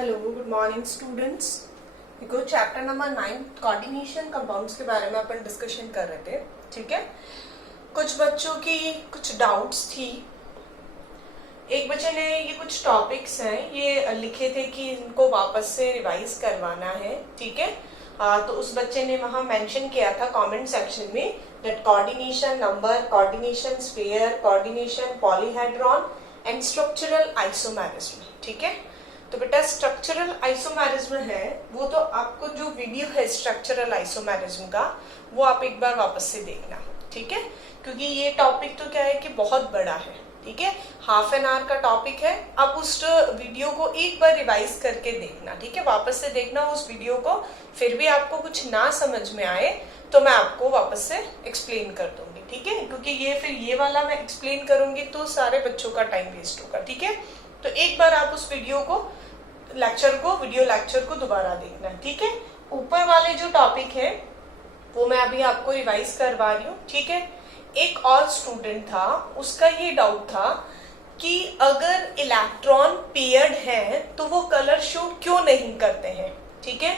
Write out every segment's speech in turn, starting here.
Hello, good morning students. देखो chapter number 9 coordination compounds के बारे में अपन डिस्कशन कर रहे थे। ठीक है, कुछ बच्चों की कुछ डाउट्स थी। एक बच्चे ने ये कुछ टॉपिक्स हैं ये लिखे थे कि इनको वापस से रिवाइज करवाना है। ठीक है, तो उस बच्चे ने वहां मेंशन किया था कमेंट सेक्शन में that coordination number, coordination sphere, coordination polyhedron and structural isomerism. ठीक है, तो बेटा स्ट्रक्चरल आइसोमेरिज्म है वो तो आपको जो वीडियो है स्ट्रक्चरल आइसोमेरिज्म का वो आप एक बार वापस से देखना। ठीक है, क्योंकि ये टॉपिक तो क्या है कि बहुत बड़ा है। ठीक है, हाफ एन आवर का टॉपिक है। आप उस वीडियो को एक बार रिवाइज करके देखना। ठीक है, वापस से देखना उस वीडियो को। फिर भी आपको कुछ ना समझ में आए तो मैं आपको वापस से एक्सप्लेन कर दूंगी। ठीक है, क्योंकि ये वाला मैं एक्सप्लेन करूंगी तो सारे बच्चों का टाइम वेस्ट होगा। ठीक है, तो एक बार आप उस वीडियो लेक्चर को दोबारा देखना। ठीक है, ऊपर वाले जो टॉपिक है वो मैं अभी आपको रिवाइज करवा रही हूँ। ठीक है, एक और स्टूडेंट था, उसका ये डाउट था कि अगर इलेक्ट्रॉन पेयर्ड है तो वो कलर शो क्यों नहीं करते हैं। ठीक है,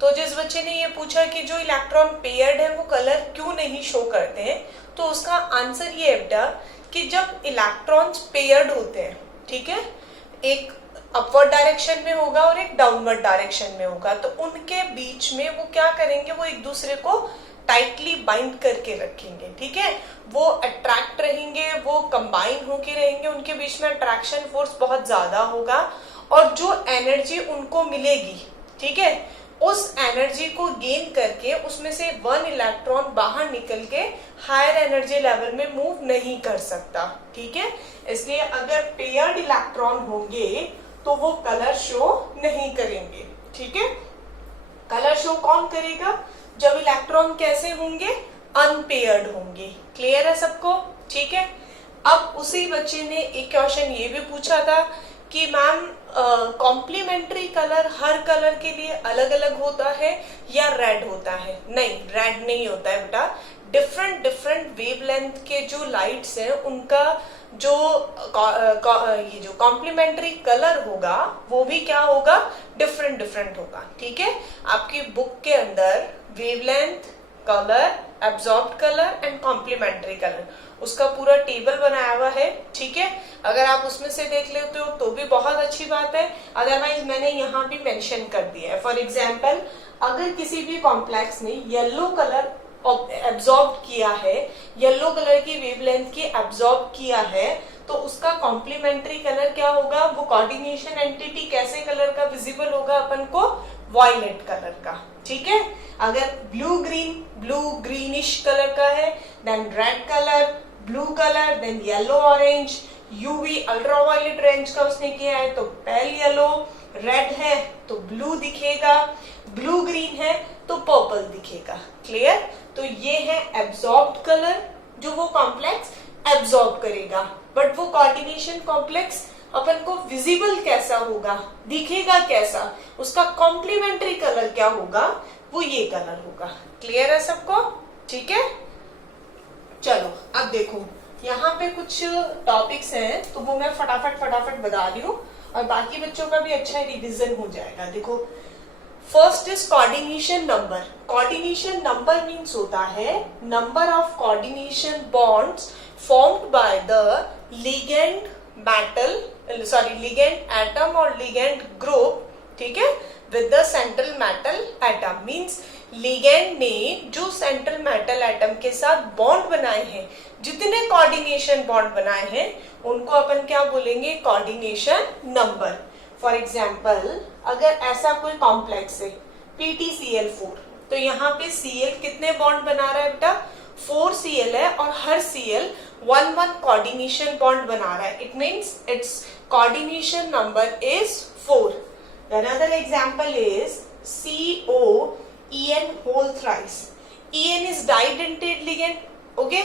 तो जिस बच्चे ने ये पूछा कि जो इलेक्ट्रॉन पेयर्ड है वो कलर क्यों नहीं शो करते हैं, तो उसका आंसर ये है बेटा कि जब इलेक्ट्रॉन्स पेयर्ड होते हैं, ठीक है, एक अपवर्ड डायरेक्शन में होगा और एक डाउनवर्ड डायरेक्शन में होगा, तो उनके बीच में वो क्या करेंगे, वो एक दूसरे को टाइटली बाइंड करके रखेंगे। ठीक है, वो अट्रैक्ट रहेंगे, वो कंबाइन होके रहेंगे, उनके बीच में अट्रैक्शन फोर्स बहुत ज्यादा होगा और जो एनर्जी उनको मिलेगी, ठीक है, उस एनर्जी को गेन करके उसमें से वन इलेक्ट्रॉन बाहर निकल के हायर एनर्जी लेवल में मूव नहीं कर सकता। ठीक है, इसलिए अगर पेयर्ड इलेक्ट्रॉन होंगे तो वो कलर शो नहीं करेंगे। ठीक है, कलर शो कौन करेगा, जब इलेक्ट्रॉन कैसे होंगे, अनपेयर्ड होंगे। क्लियर है सबको। ठीक है, अब उसी बच्चे ने एक क्वेश्चन ये भी पूछा था कि मैम कॉम्प्लीमेंट्री कलर हर कलर के लिए अलग अलग होता है या रेड होता है। नहीं, रेड नहीं होता है बेटा। डिफरेंट वेवलेंथ के जो लाइट्स हैं उनका जो ये जो कॉम्प्लीमेंट्री कलर होगा वो भी क्या होगा, डिफरेंट होगा। ठीक है, आपकी बुक के अंदर wavelength, colour, absorbed colour and complementary colour उसका पूरा टेबल बनाया हुआ है। ठीक है, अगर आप उसमें से देख लेते हो तो भी बहुत अच्छी बात है, अदरवाइज मैंने यहाँ भी मेंशन कर दिया है। फॉर एग्जांपल, अगर किसी भी कॉम्प्लेक्स ने येलो कलर एब्जॉर्ब किया है, येलो कलर की वेवलेंथ की एब्जॉर्ब किया है, तो उसका कॉम्प्लीमेंट्री कलर क्या होगा, वो कोऑर्डिनेशन एंटिटी कैसे कलर का विजिबल होगा अपन को, वॉयलेट कलर का। ठीक है, अगर ब्लू ग्रीनिश कलर का है, then red colour, blue colour, then yellow orange, UV ultraviolet range का उसने किया है तो पेल येलो, रेड है तो ब्लू दिखेगा, ब्लू ग्रीन है तो पर्पल दिखेगा। क्लियर, तो ये है एब्जॉर्ब्ड कलर जो वो कॉम्प्लेक्स एब्जॉर्ब करेगा, बट वो कोऑर्डिनेशन कॉम्प्लेक्स अपन को विजिबल कैसा होगा, दिखेगा कैसा, उसका कॉम्प्लीमेंट्री कलर क्या होगा, वो ये कलर होगा। क्लियर है सबको। ठीक है, चलो अब देखो यहाँ पे कुछ टॉपिक्स हैं तो वो मैं फटाफट बता रही हूँ और बाकी बच्चों का भी अच्छा रिवीजन हो जाएगा। देखो, first is coordination number. Coordination number means होता है number of coordination bonds formed by the ligand atom और लिगेंड ग्रुप, ठीक है, with the central metal atom. Means ligand ने जो सेंट्रल मेटल एटम के साथ बॉन्ड बनाए हैं, जितने कोऑर्डिनेशन बॉन्ड बनाए हैं उनको अपन क्या बोलेंगे, कोऑर्डिनेशन नंबर। फॉर एग्जाम्पल, अगर ऐसा कोई कॉम्प्लेक्स है PtCl4, तो यहाँ पे Cl कितने बॉन्ड बना रहा है बेटा, 4Cl है और हर Cl 1 कोऑर्डिनेशन बॉन्ड बना रहा है। It means it's coordination number is 4। Another example is COEN whole thrice. En is didentate ligand, okay,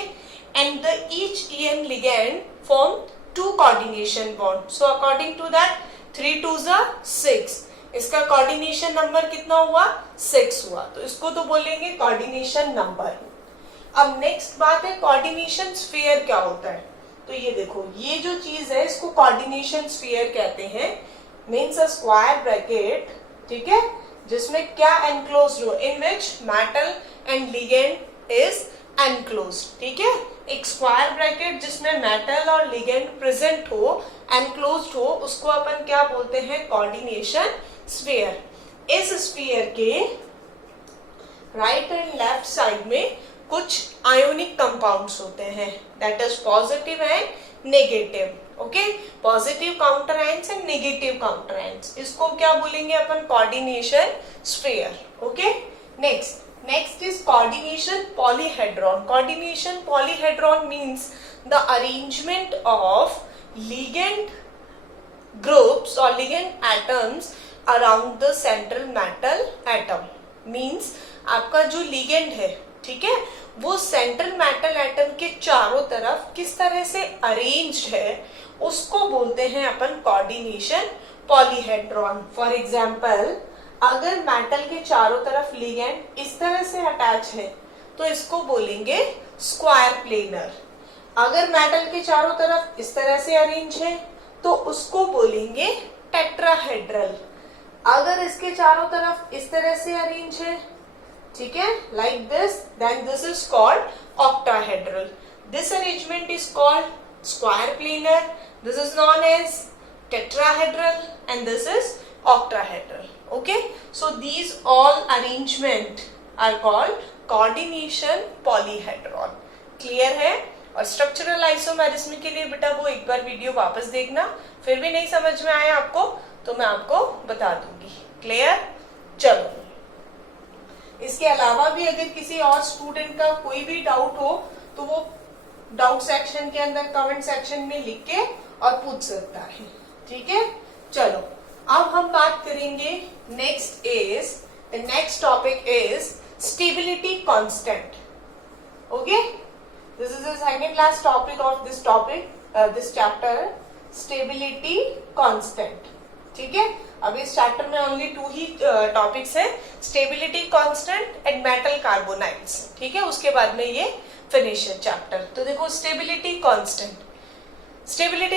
and each En ligand form 2 coordination bond. So according to that 3 2s are 6. इसका coordination number कितना हुआ, 6 हुआ, तो इसको तो बोलेंगे coordination number. अब next बात है कोऑर्डिनेशन स्फीयर क्या होता है। तो ये देखो, ये जो चीज है इसको कोऑर्डिनेशन स्फीयर कहते हैं। मीन्स अ स्क्वायर ब्रैकेट, ठीक है, जिसमें क्या एनक्लोज्ड हो, in which metal and ligand is enclosed, ठीक है। एक स्क्वायर ब्रैकेट जिसमें मेटल और लिगेंड प्रेजेंट हो, एनक्लोज्ड हो, उसको अपन क्या बोलते हैं, कोऑर्डिनेशन स्फीयर। इस स्फीयर के राइट एंड लेफ्ट साइड में कुछ आयोनिक कंपाउंड्स होते हैं, that is positive and negative, okay, positive counter ions and negative counter ions, इसको क्या बोलेंगे अपन, coordination sphere, okay. Next is coordination polyhedron. Coordination polyhedron means the arrangement of ligand groups or ligand atoms around the central metal atom. Means आपका जो ligand है, ठीक है, वो सेंट्रल मेटल एटम के चारों तरफ किस तरह से अरेंज्ड है, उसको बोलते हैं अपन कोऑर्डिनेशन पॉलीहेड्रॉन। फॉर एग्जाम्पल, अगर मेटल के चारों तरफ लिगेंड इस तरह से अटैच है तो इसको बोलेंगे स्क्वायर प्लेनर। अगर मेटल के चारों तरफ इस तरह से अरेंज है तो उसको बोलेंगे टेट्राहेड्रल। अगर इसके चारों तरफ इस तरह से अरेंज है, ठीक है, like this, then this is called octahedral. This arrangement is called square planar, this is known as tetrahedral and this is octahedral. Okay, so these all arrangement are called coordination polyhedron. Clear है? और structural isomerism के लिए बेटा वो एक बार video वापस देखना, फिर भी नहीं समझ में आया आपको तो मैं आपको बता दूंगी। क्लियर? चलो, इसके अलावा भी अगर किसी और स्टूडेंट का कोई भी डाउट हो तो वो डाउट सेक्शन के अंदर कमेंट सेक्शन में लिख के और पूछ सकता है, ठीक है। चलो, अब हम बात करेंगे, next topic is stability constant. Okay, this is the second class topic of this chapter, stability constant, ठीक है। अब इस चैप्टर में ओनली 2 ही टॉपिक्स है, स्टेबिलिटी कांस्टेंट एंड मेटल कार्बोनाइड्स, ठीक है। उसके बाद में ये फिनिश है चैप्टर। तो देखो, स्टेबिलिटी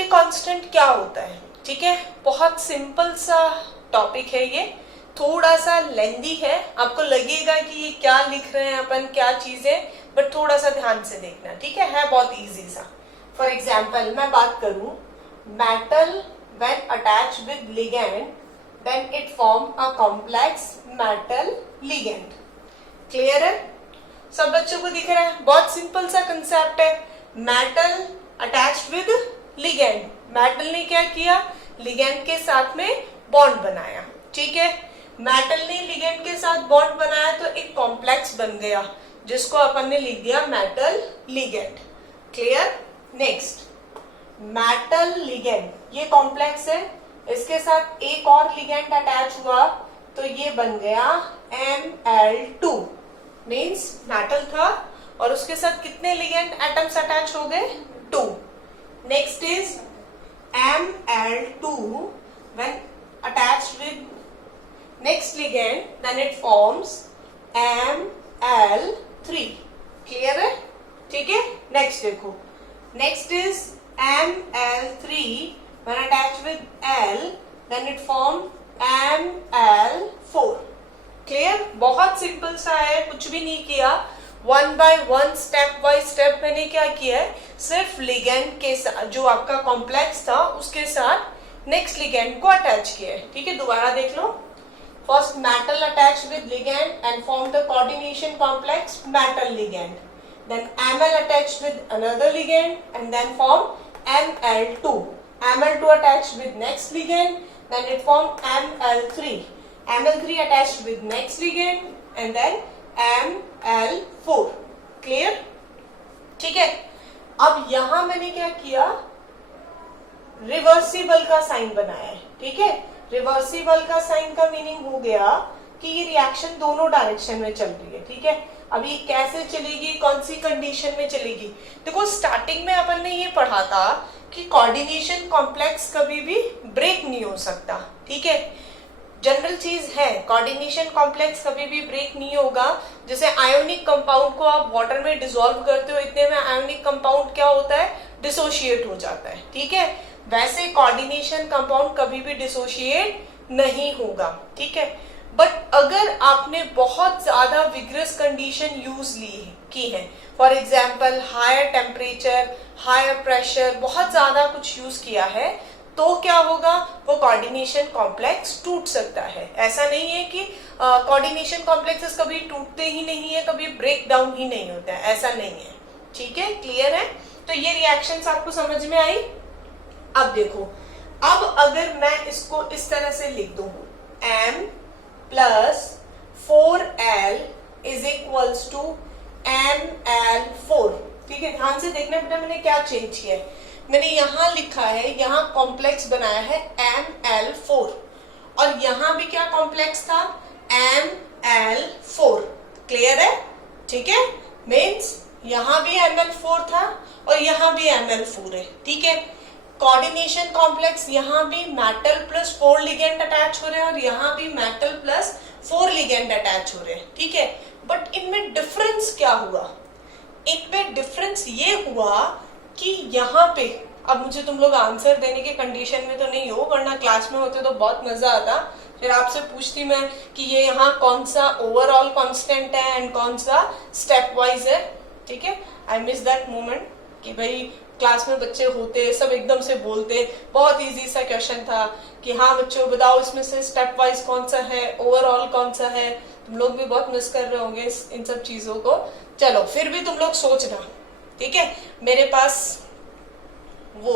कांस्टेंट क्या होता है, ठीक है। बहुत सिंपल सा टॉपिक है, ये थोड़ा सा लेंदी है, आपको लगेगा कि ये क्या लिख रहे हैं अपन, क्या चीजें, बट थोड़ा सा ध्यान से देखना, ठीक है बहुत इजी सा। फॉर एग्जाम्पल मैं बात करूं, metal when attach with ligand then it form a complex metal ligand. Clear है? सब बच्चों को दिख रहा है? बहुत सिंपल सा कंसेप्ट है। Metal attach with ligand, metal ने क्या किया, लिगेंड के साथ में बॉन्ड बनाया, ठीक है। मेटल ने लिगेंड के साथ बॉन्ड बनाया तो एक कॉम्प्लेक्स बन गया जिसको अपन ने लिख दिया metal ligand. Clear? Next, metal ligand, ये कॉम्प्लेक्स है, इसके साथ एक और लिगेंड अटैच हुआ तो ये बन गया Ml2, मीन्स मेटल था और उसके साथ कितने लिगेंड एटम्स अटैच हो गए, 2। Next is Ml2 when attached with next ligand then it forms Ml3। Clear है? ठीक है। नेक्स्ट देखो, next is Ml3 when attached with L then it form Ml4। Clear? बहुत सिंपल सा है, कुछ भी नहीं किया, 1 by 1 स्टेप बाय स्टेप मैंने क्या किया है, सिर्फ लिगेंड के साथ जो आपका कॉम्प्लेक्स था उसके साथ नेक्स्ट लिगेंड को अटैच किया है, ठीक है। दोबारा देख लो, first metal attach with ligand and form the coordination complex metal ligand, then Ml attach with another ligand and then form Ml2, Ml2 attach with next ligand then it form Ml3, Ml3 attach with next ligand and then Ml4। Clear? ठीक है। अब यहां मैंने क्या किया, reversible का sign बनाया है, ठीक है। रिवर्सिबल का साइन का मीनिंग हो गया कि ये रिएक्शन दोनों डायरेक्शन में चल रही है, ठीक है। अब ये कैसे चलेगी, कौन सी कंडीशन में चलेगी? देखो, स्टार्टिंग में अपन ने ये पढ़ा था कि कोऑर्डिनेशन कॉम्प्लेक्स कभी भी ब्रेक नहीं हो सकता, ठीक है। जनरल चीज है, कोऑर्डिनेशन कॉम्प्लेक्स कभी भी ब्रेक नहीं होगा। जैसे आयोनिक कंपाउंड को आप वाटर में डिसॉल्व करते हो, इतने में आयोनिक कंपाउंड क्या होता है, डिसोशिएट हो जाता है, ठीक है। वैसे कोऑर्डिनेशन कंपाउंड कभी भी डिसोशिएट नहीं होगा, ठीक है। बट अगर आपने बहुत ज्यादा विग्रस कंडीशन यूज की है, for example higher temperature, higher pressure, बहुत ज्यादा कुछ यूज किया है, तो क्या होगा, वो कोऑर्डिनेशन कॉम्प्लेक्स टूट सकता है। ऐसा नहीं है कि कोऑर्डिनेशन कॉम्प्लेक्सेस कभी टूटते ही नहीं है, कभी ब्रेक डाउन ही नहीं होता है, ऐसा नहीं है, ठीक है, क्लियर है। तो ये रिएक्शंस आपको समझ में आई। अब देखो, अब अगर मैं इसको इस तरह से लिख दूं, m plus 4l is equals to ml4, ठीक है। ध्यान से देखना बेटा, मैंने क्या चेंज किया है, मैंने यहां लिखा है, यहां कॉम्प्लेक्स बनाया है ml4, और यहां भी क्या कॉम्प्लेक्स था, ml4, क्लियर है, ठीक है। मीन्स यहां भी ml4 था और यहां भी ml4 है, ठीक है। कोऑर्डिनेशन कॉम्प्लेक्स यहां भी मेटल प्लस 4 लिगेंड अटैच हो रहे हैं और यहां भी मेटल प्लस 4 लिगेंड अटैच हो रहे हैं, ठीक है। बट इनमें डिफरेंस क्या हुआ, इनमें डिफरेंस ये हुआ कि यहाँ पे, अब मुझे तुम लोग आंसर देने के कंडीशन में तो नहीं हो, वरना क्लास में होते तो बहुत मजा आता, फिर आपसे पूछती मैं कि ये यहाँ कौन सा ओवरऑल कांस्टेंट है एंड कौन सा स्टेप वाइज है, ठीक है। आई मिस दैट मोमेंट कि भाई क्लास में बच्चे होते, सब एकदम से बोलते, बहुत इजी सा क्वेश्चन था कि हाँ बच्चों बताओ इसमें से स्टेप वाइज कौन सा है, ओवरऑल कौन सा है। तुम लोग भी बहुत मिस कर रहे होंगे इन सब चीजों को। चलो फिर भी तुम लोग सोचना, ठीक है। मेरे पास वो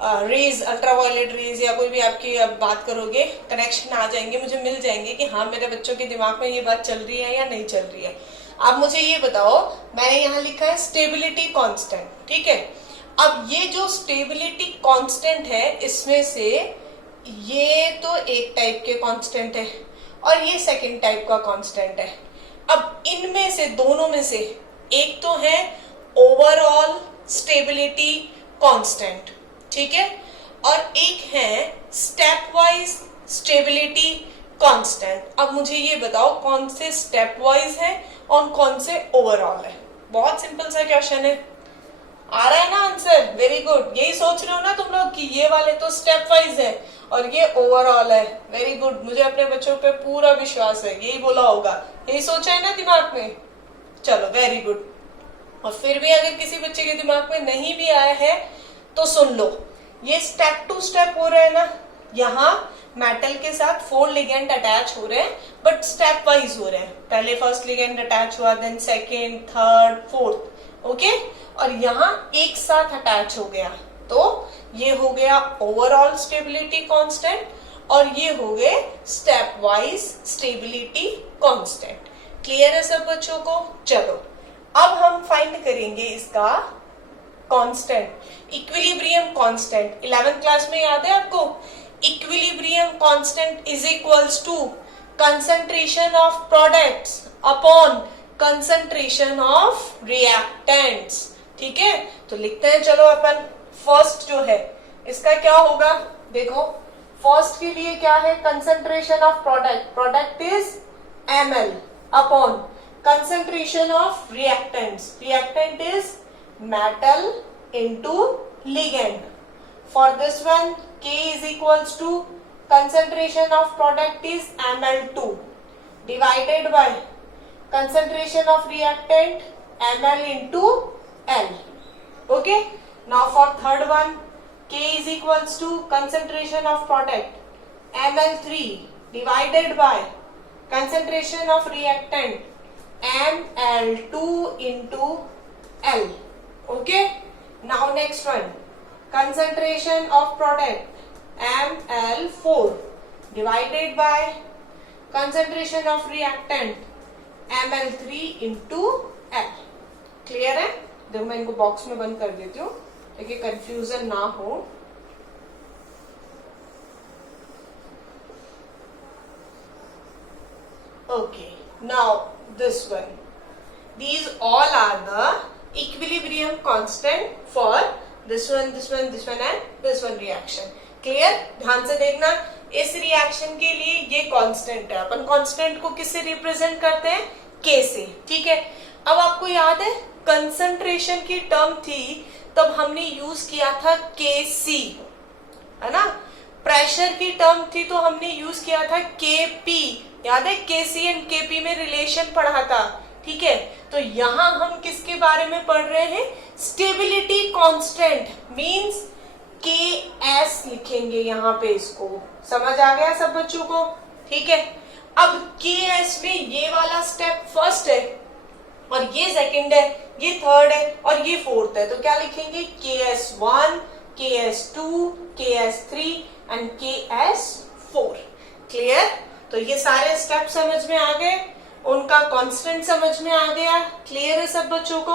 रेज, अल्ट्रावायलेट रेज या कोई भी आपकी अब बात करोगे, कनेक्शन आ जाएंगे, मुझे मिल जाएंगे कि हाँ मेरे बच्चों के दिमाग में ये बात चल रही है या नहीं चल रही है। आप मुझे ये बताओ, मैंने यहाँ लिखा है स्टेबिलिटी कांस्टेंट, ठीक है। अब ये जो स्टेबिलिटी कांस्टेंट है, इसमें से ये तो एक टाइप के कांस्टेंट है और ये सेकंड टाइप का कांस्टेंट है। अब इनमें से, दोनों में से एक तो है ओवरऑल स्टेबिलिटी कांस्टेंट, ठीक है, और एक है स्टेप वाइज स्टेबिलिटी कांस्टेंट। अब मुझे ये बताओ कौन से स्टेप वाइज है और कौन से ओवरऑल है। बहुत सिंपल सा क्वेश्चन है, आ रहा है ना आंसर, वेरी गुड। यही सोच रहे हो ना तुम लोग कि ये वाले तो स्टेप वाइज है और ये ओवरऑल है, वेरी गुड। मुझे अपने बच्चों पे पूरा विश्वास है, यही बोला होगा, यही सोचा है ना दिमाग में, चलो वेरी गुड। और फिर भी अगर किसी बच्चे के दिमाग में नहीं भी आया है तो सुन लो, ये स्टेप टू स्टेप हो रहा है ना, यहाँ मेटल के साथ 4 लिगेंड अटैच हो रहे हैं, बट स्टेप वाइज हो रहे हैं। पहले फर्स्ट लिगेंड अटैच हुआ, then second, third, fourth, okay, और यहाँ एक साथ अटैच हो गया, तो ये हो गया ओवरऑल स्टेबिलिटी कांस्टेंट और ये हो गए step wise stability constant. Clear है सब बच्चों को। चलो अब हम फाइंड करेंगे इसका constant, equilibrium constant. 11th class में याद है आपको, equilibrium constant is equals to concentration of products upon concentration of reactants, ठीक है। तो लिखते हैं, चलो अपन फर्स्ट जो है इसका क्या होगा, देखो फर्स्ट के लिए क्या है, concentration of product, product is ml upon concentration of reactants, reactant is metal into ligand. For this one, K is equals to concentration of product is ml2 divided by concentration of reactant ml into L. Okay. Now for third one, K is equals to concentration of product ml3 divided by concentration of reactant ml2 into L. Okay. Now next one, concentration of product ml4 divided by concentration of reactant ml3 into L. Clear है। देखो मैं इनको box में बंद कर देती हूँ ताकि कंफ्यूजन ना हो। Okay, now this one, these all are the equilibrium constant for this one, this one, this one and this one reaction. Clear? ध्यान से देखना, इस रिएक्शन के लिए ये कांस्टेंट है, अपन कांस्टेंट को किससे रिप्रेजेंट करते हैं, K से, ठीक है। अब आपको याद है कंसंट्रेशन की टर्म थी तब हमने यूज किया था Kc, है ना। प्रेशर की टर्म थी तो हमने यूज किया था केपी, याद है केसी एंड केपी में रिलेशन पढ़ा था, ठीक है। तो यहां हम किसके बारे में पढ़ रहे हैं, स्टेबिलिटी कांस्टेंट मींस के एस लिखेंगे यहाँ पे, इसको समझ आ गया सब बच्चों को, ठीक है। अब के एस में ये वाला स्टेप फर्स्ट है और ये सेकंड है, ये थर्ड है और ये फोर्थ है, तो क्या लिखेंगे KS1, KS2, KS3 and KS4। Clear. तो ये सारे स्टेप समझ में आ गए, उनका कांस्टेंट समझ में आ गया, क्लियर है सब बच्चों को।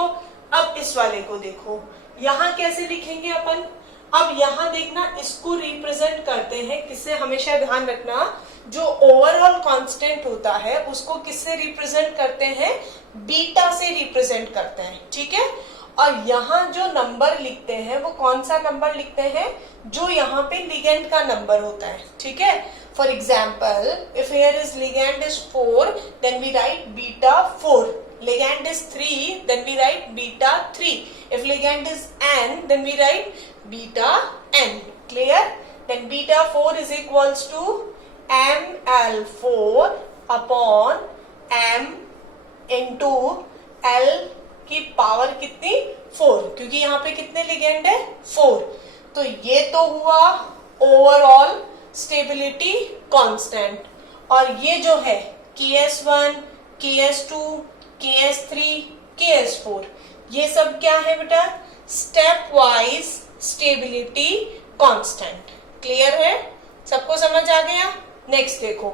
अब इस वाले को देखो, यहां कैसे लिखेंगे अपन। अब यहां देखना, इसको रिप्रेजेंट करते हैं किससे, हमेशा ध्यान रखना, जो ओवरऑल कांस्टेंट होता है उसको किससे रिप्रेजेंट करते हैं, बीटा से रिप्रेजेंट करते हैं, ठीक है। और यहाँ जो नंबर लिखते हैं वो कौन सा नंबर लिखते हैं, जो यहाँ पे लिगेंड का नंबर होता है, ठीक है। For example if here is ligand is 4 then we write beta 4, ligand is 3 then we write beta 3, if ligand is n then we write beta n, clear। then beta 4 is equals to ml4 upon m into l की power कितनी 4, क्योंकि यहाँ पे कितने ligand है 4। तो ये तो हुआ ओवरऑल स्टेबिलिटी कांस्टेंट, और ये जो है KS1, KS2, KS3, KS4, ये सब क्या है बेटा, step wise stability constant. Clear है, सबको समझ आ गया। नेक्स्ट देखो,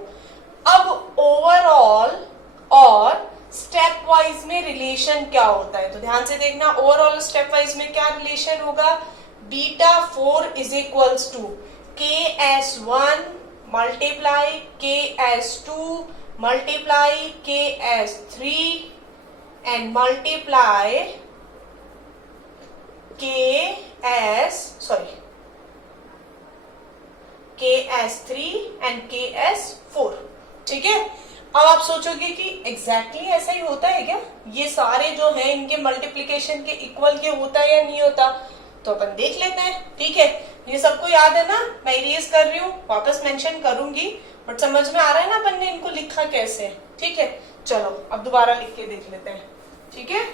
अब ओवरऑल और स्टेप वाइज में रिलेशन क्या होता है, तो ध्यान से देखना। ओवरऑल स्टेप वाइज में क्या रिलेशन होगा, beta 4 is equals to KS1 multiply KS2 multiply KS3 and multiply KS3 and KS4, ठीक है। अब आप सोचोगे कि एग्जैक्टली ऐसा ही होता है क्या, ये सारे जो हैं इनके मल्टीप्लिकेशन के इक्वल के होता है या नहीं होता, तो अपन देख लेते हैं, ठीक है। ये सबको याद है ना, मैं इरेज कर रही हूँ, वापस मेंशन करूंगी, बट समझ में आ रहा है ना अपन ने इनको लिखा कैसे, ठीक है। चलो अब दोबारा लिख के देख लेते हैं, ठीक है।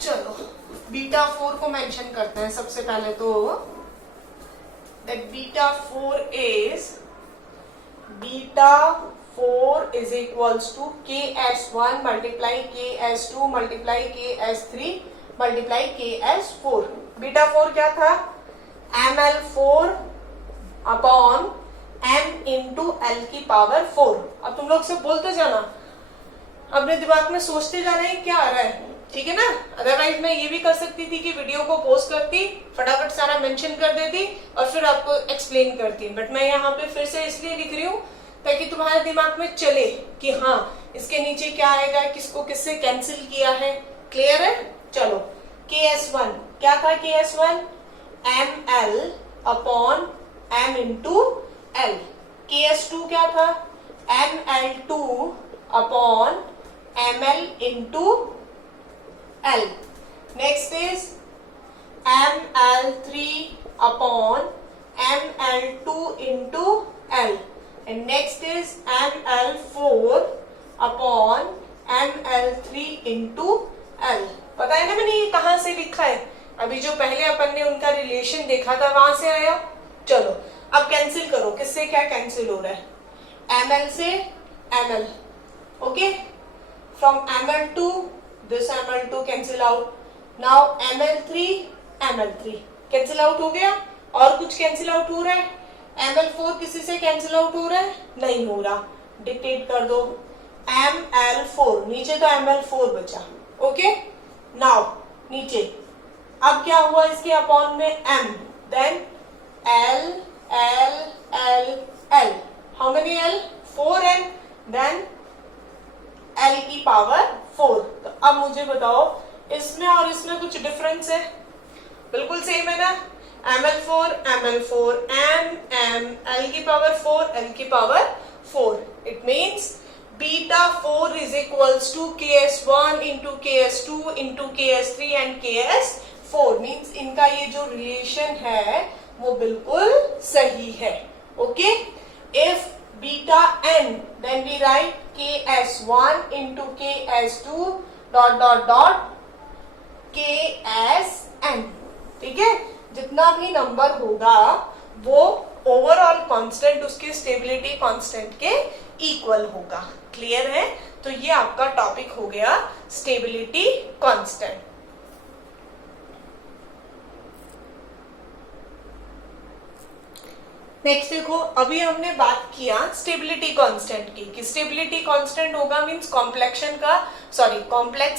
चलो बीटा 4 को मेंशन करते हैं सबसे पहले, तो that beta 4 is equals to KS1 multiply KS2 multiply KS3 multiply KS4। Beta 4 क्या था, ML4 upon m into L की पावर 4। अब तुम लोग से बोलते जाना, अपने दिमाग में सोचते जाना है क्या आ रहा है, ठीक है ना। अदरवाइज मैं ये भी कर सकती थी कि वीडियो को पोस्ट करती, फटाफट सारा मेंशन कर देती और फिर आपको एक्सप्लेन करती, बट मैं यहाँ पे फिर से इसलिए लिख रही हूँ ताकि तुम्हारे दिमाग में चले कि हाँ इसके नीचे क्या आएगा, किसको किससे कैंसिल किया है, क्लियर है। चलो KS1 क्या था, KS1 ML upon m into L। KS2 क्या था, ML2 upon ML into L। Next is ML3 upon ML2 into L, and next is ML4 upon ML3 into L। पता है ना मैंने ये कहां से लिखा है, अभी जो पहले अपन ने उनका रिलेशन देखा था वहां से आया। चलो अब कैंसिल करो, किससे क्या कैंसिल हो रहा है, ML से ML, okay. From ML2 this ML2 cancel out, now ML3 cancel out हो गया, और कुछ कैंसिल आउट हो रहा है, ML4 किसी से कैंसिल आउट हो रहा है, नहीं हो रहा, डिक्टेट कर दो ML4, नीचे तो ML4 बचा, ओके। नाउ नीचे अब क्या हुआ, इसके अपॉन में M, then L L L L, how many L, 4L, then L की पावर 4। तो अब मुझे बताओ इसमें और इसमें कुछ डिफरेंस है, बिल्कुल सेम है ना, ML4 M L की पावर 4 L की power 4, it means beta 4 is equals to KS1 into KS2 into KS3 and KS4, means इनका ये जो रिलेशन है वो बिल्कुल सही है। Okay, if beta N then we write KS1 into KS2 dot dot dot KSN। ठीक है, जितना भी नंबर होगा वो ओवरऑल कांस्टेंट उसके स्टेबिलिटी कांस्टेंट के इक्वल होगा। क्लियर है? तो ये आपका टॉपिक हो गया स्टेबिलिटी कांस्टेंट। नेक्स्ट देखो, अभी हमने बात किया स्टेबिलिटी कांस्टेंट की कि स्टेबिलिटी कांस्टेंट होगा मींस कॉम्प्लेक्स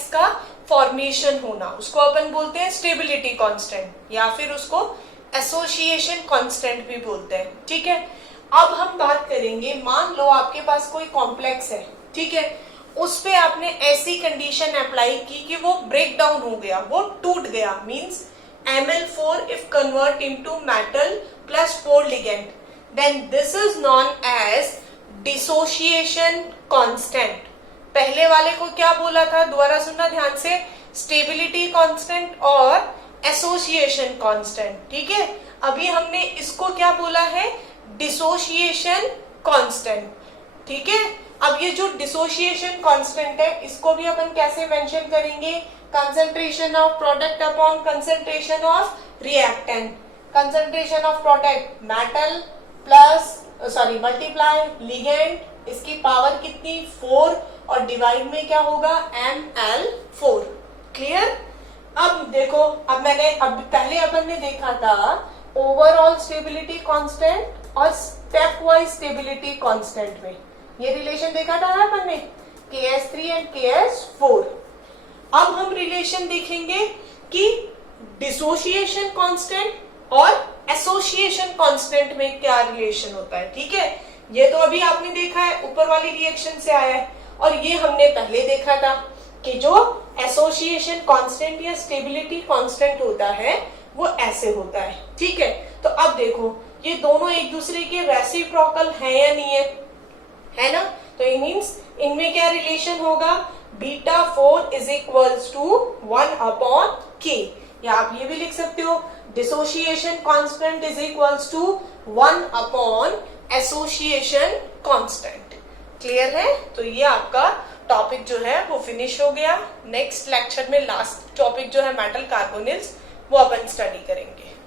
का फॉर्मेशन होना, उसको अपन बोलते हैं स्टेबिलिटी कांस्टेंट या फिर उसको एसोसिएशन कांस्टेंट भी बोलते हैं। ठीक है, अब हम बात करेंगे, मान लो आपके पास कोई कॉम्प्लेक्स है, ठीक है, उस पे आपने ऐसी कंडीशन अप्लाई की कि वो ब्रेक डाउन हो गया, वो टूट गया, means Ml4 if convert into metal plus 4 ligand, then this is known as dissociation constant। पहले वाले को क्या बोला था, दोबारा सुनना ध्यान से, स्टेबिलिटी कांस्टेंट और एसोसिएशन कांस्टेंट। ठीक है, अभी हमने इसको क्या बोला है, डिसोसिएशन कांस्टेंट। ठीक है, अब ये जो डिसोसिएशन कांस्टेंट है इसको भी अपन कैसे मेंशन करेंगे, concentration of product upon concentration of reactant. Concentration of product metal plus multiply ligand, इसकी पावर कितनी 4 और डिवाइड में क्या होगा Ml4। क्लियर? अब देखो, अब पहले अपन ने देखा था ओवरऑल स्टेबिलिटी कांस्टेंट और स्टेप वाइज स्टेबिलिटी कांस्टेंट में ये रिलेशन देखा था ना अपन ने, KS3 एंड KS4। अब हम रिलेशन देखेंगे कि डिसोसिएशन कांस्टेंट और एसोसिएशन कांस्टेंट में क्या रिलेशन होता है। ठीक है, ये तो अभी आपने देखा है, ऊपर वाली रिएक्शन से आया है, और ये हमने पहले देखा था कि जो एसोसिएशन कांस्टेंट या स्टेबिलिटी कांस्टेंट होता है वो ऐसे होता है। ठीक है, तो अब देखो ये दोनों एक दूसरे के रेसिप्रोकल है या नहीं है ना, तो इट मींस इनमें क्या रिलेशन होगा, β4 is equals to 1 upon k, या आप ये भी लिख सकते हो dissociation constant is equals to 1 upon association constant. Clear है? तो ये आपका टॉपिक जो है वो फिनिश हो गया। नेक्स्ट लेक्चर में लास्ट टॉपिक जो है मेटल कार्बोनिल्स, वो अपन स्टडी करेंगे।